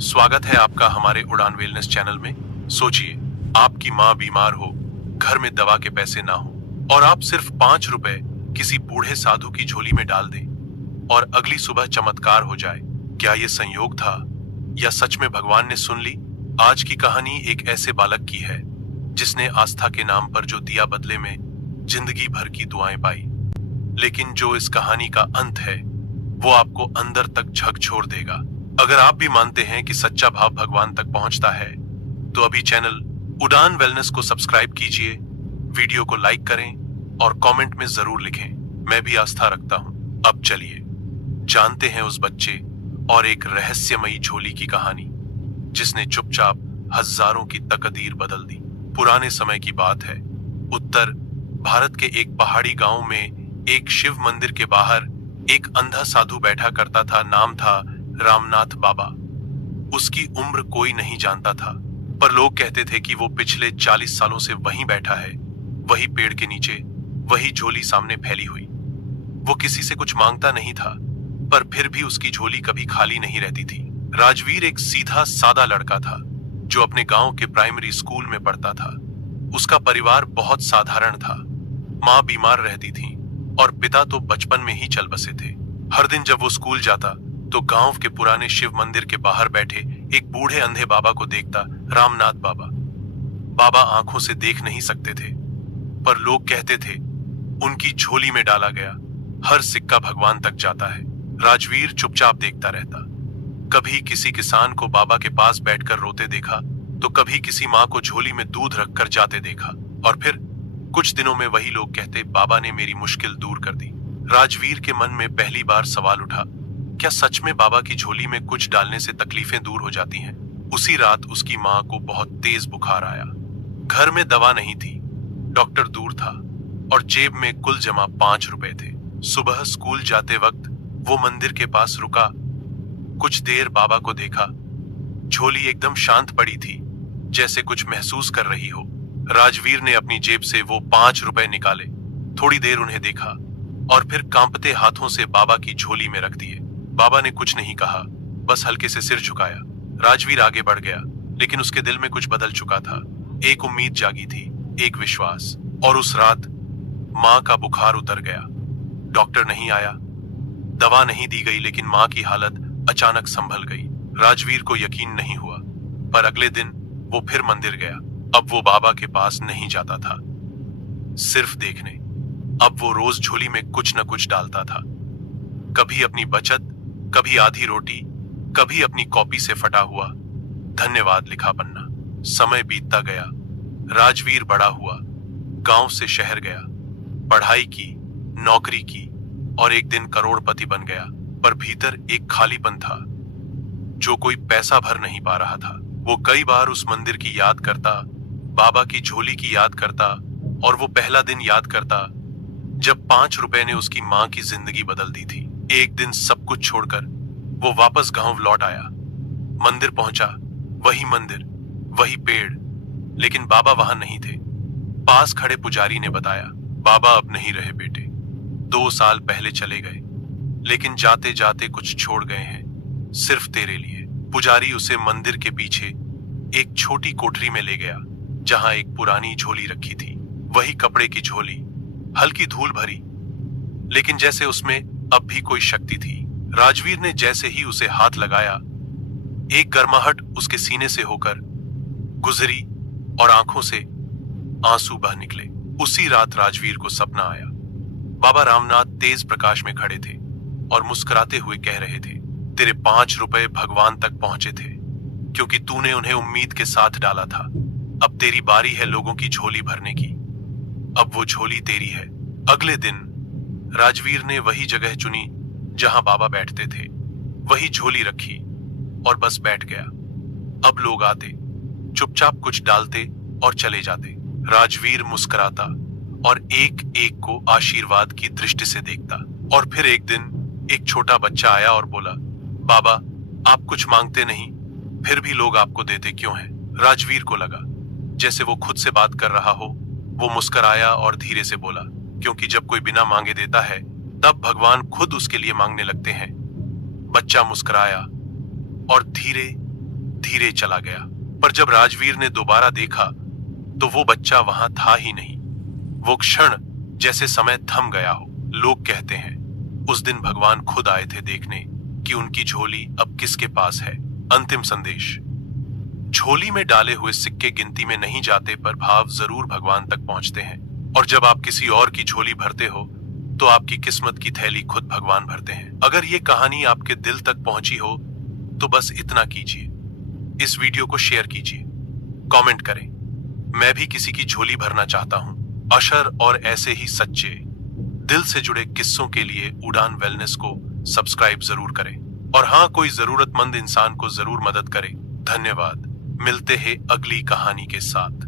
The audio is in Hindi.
स्वागत है आपका हमारे उड़ान वेलनेस चैनल में। सोचिए, आपकी माँ बीमार हो, घर में दवा के पैसे ना हो और आप सिर्फ 5 रुपए किसी बूढ़े साधु की झोली में डाल दें और अगली सुबह चमत्कार हो जाए। क्या ये संयोग था या सच में भगवान ने सुन ली? आज की कहानी एक ऐसे बालक की है जिसने आस्था के नाम पर जो दिया, बदले में जिंदगी भर की दुआएं पाई। लेकिन जो इस कहानी का अंत है वो आपको अंदर तक झकझोर देगा। अगर आप भी मानते हैं कि सच्चा भाव भगवान तक पहुंचता है तो अभी चैनल उड़ान वेलनेस को सब्सक्राइब कीजिए, वीडियो को लाइक करें और कमेंट में जरूर लिखें, मैं भी आस्था रखता हूं। अब चलिए जानते हैं उस बच्चे और एक रहस्यमयी झोली की कहानी जिसने चुपचाप हजारों की तकदीर बदल दी। पुराने समय की बात है, उत्तर भारत के एक पहाड़ी गांव में एक शिव मंदिर के बाहर एक अंधा साधु बैठा करता था। नाम था रामनाथ बाबा। उसकी उम्र कोई नहीं जानता था, पर लोग कहते थे कि वो पिछले 40 सालों से वहीं बैठा है, वही पेड़ के नीचे, वही झोली सामने फैली हुई। वो किसी से कुछ मांगता नहीं था, पर फिर भी उसकी झोली कभी खाली नहीं रहती थी। राजवीर एक सीधा सादा लड़का था जो अपने गांव के प्राइमरी स्कूल में पढ़ता था। उसका परिवार बहुत साधारण था। माँ बीमार रहती थी और पिता तो बचपन में ही चल बसे थे। हर दिन जब वो स्कूल जाता तो गांव के पुराने शिव मंदिर के बाहर बैठे एक बूढ़े अंधे बाबा को देखता। रामनाथ बाबा। बाबा आंखों से देख नहीं सकते थे, पर लोग कहते थे उनकी झोली में डाला गया हर सिक्का भगवान तक जाता है। राजवीर चुपचाप देखता रहता। कभी किसी किसान को बाबा के पास बैठकर रोते देखा तो कभी किसी माँ को झोली में दूध रखकर जाते देखा, और फिर कुछ दिनों में वही लोग कहते बाबा ने मेरी मुश्किल दूर कर दी। राजवीर के मन में पहली बार सवाल उठा, क्या सच में बाबा की झोली में कुछ डालने से तकलीफें दूर हो जाती हैं? उसी रात उसकी माँ को बहुत तेज बुखार आया। घर में दवा नहीं थी, डॉक्टर दूर था और जेब में कुल जमा 5 रुपए थे। सुबह स्कूल जाते वक्त वो मंदिर के पास रुका। कुछ देर बाबा को देखा। झोली एकदम शांत पड़ी थी, जैसे कुछ महसूस कर रही हो। राजवीर ने अपनी जेब से वो 5 रुपए निकाले, थोड़ी देर उन्हें देखा और फिर कांपते हाथों से बाबा की झोली में रख दिए। बाबा ने कुछ नहीं कहा, बस हल्के से सिर झुकाया। राजवीर आगे बढ़ गया, लेकिन उसके दिल में कुछ बदल चुका था। एक उम्मीद जागी थी, एक विश्वास। और उस रात माँ का बुखार उतर गया। डॉक्टर नहीं आया, दवा नहीं दी गई, लेकिन माँ की हालत अचानक संभल गई। राजवीर को यकीन नहीं हुआ, पर अगले दिन वो फिर मंदिर गया। अब वो बाबा के पास नहीं जाता था सिर्फ देखने, अब वो रोज झोली में कुछ न कुछ डालता था। कभी अपनी बचत, कभी आधी रोटी, कभी अपनी कॉपी से फटा हुआ धन्यवाद लिखा पन्ना। समय बीतता गया, राजवीर बड़ा हुआ, गांव से शहर गया, पढ़ाई की, नौकरी की और एक दिन करोड़पति बन गया। पर भीतर एक खालीपन था जो कोई पैसा भर नहीं पा रहा था। वो कई बार उस मंदिर की याद करता, बाबा की झोली की याद करता और वो पहला दिन याद करता जब 5 रुपए ने उसकी माँ की जिंदगी बदल दी थी। एक दिन सब कुछ छोड़कर वो वापस गांव लौट आया। मंदिर पहुंचा, वही मंदिर, वही पेड़, लेकिन बाबा वहां नहीं थे। पास खड़े पुजारी ने बताया, बाबा अब नहीं रहे बेटे, 2 साल पहले चले गए, लेकिन जाते जाते कुछ छोड़ गए हैं, सिर्फ तेरे लिए। पुजारी उसे मंदिर के पीछे एक छोटी कोठरी में ले गया जहां एक पुरानी झोली रखी थी। वही कपड़े की झोली, हल्की धूल भरी, लेकिन जैसे उसमें अब भी कोई शक्ति थी। राजवीर ने जैसे ही उसे हाथ लगाया, एक गर्माहट उसके सीने से होकर गुजरी और आंखों से आंसू बह निकले। उसी रात राजवीर को सपना आया। बाबा रामनाथ तेज प्रकाश में खड़े थे और मुस्कुराते हुए कह रहे थे, तेरे 5 रुपए भगवान तक पहुंचे थे क्योंकि तूने उन्हें उम्मीद के साथ डाला था। अब तेरी बारी है लोगों की झोली भरने की, अब वो झोली तेरी है। अगले दिन राजवीर ने वही जगह चुनी जहां बाबा बैठते थे, वही झोली रखी और बस बैठ गया। अब लोग आते, चुपचाप कुछ डालते और चले जाते। राजवीर मुस्कुराता और एक एक को आशीर्वाद की दृष्टि से देखता। और फिर एक दिन एक छोटा बच्चा आया और बोला, बाबा आप कुछ मांगते नहीं, फिर भी लोग आपको देते क्यों हैं? राजवीर को लगा जैसे वो खुद से बात कर रहा हो। वो मुस्कुराया और धीरे से बोला, क्योंकि जब कोई बिना मांगे देता है तब भगवान खुद उसके लिए मांगने लगते हैं। बच्चा मुस्कुराया और धीरे धीरे चला गया। पर जब राजवीर ने दोबारा देखा तो वो बच्चा वहां था ही नहीं। वो क्षण जैसे समय थम गया हो। लोग कहते हैं उस दिन भगवान खुद आए थे देखने कि उनकी झोली अब किसके पास है। अंतिम संदेश, झोली में डाले हुए सिक्के गिनती में नहीं जाते, पर भाव जरूर भगवान तक पहुंचते हैं। और जब आप किसी और की झोली भरते हो तो आपकी किस्मत की थैली खुद भगवान भरते हैं। अगर ये कहानी आपके दिल तक पहुंची हो तो बस इतना कीजिए, इस वीडियो को शेयर कीजिए, कमेंट करें, मैं भी किसी की झोली भरना चाहता हूं। अशर और ऐसे ही सच्चे दिल से जुड़े किस्सों के लिए उड़ान वेलनेस को सब्सक्राइब जरूर करें। और हाँ, कोई जरूरतमंद इंसान को जरूर मदद करें। धन्यवाद। मिलते हैं अगली कहानी के साथ।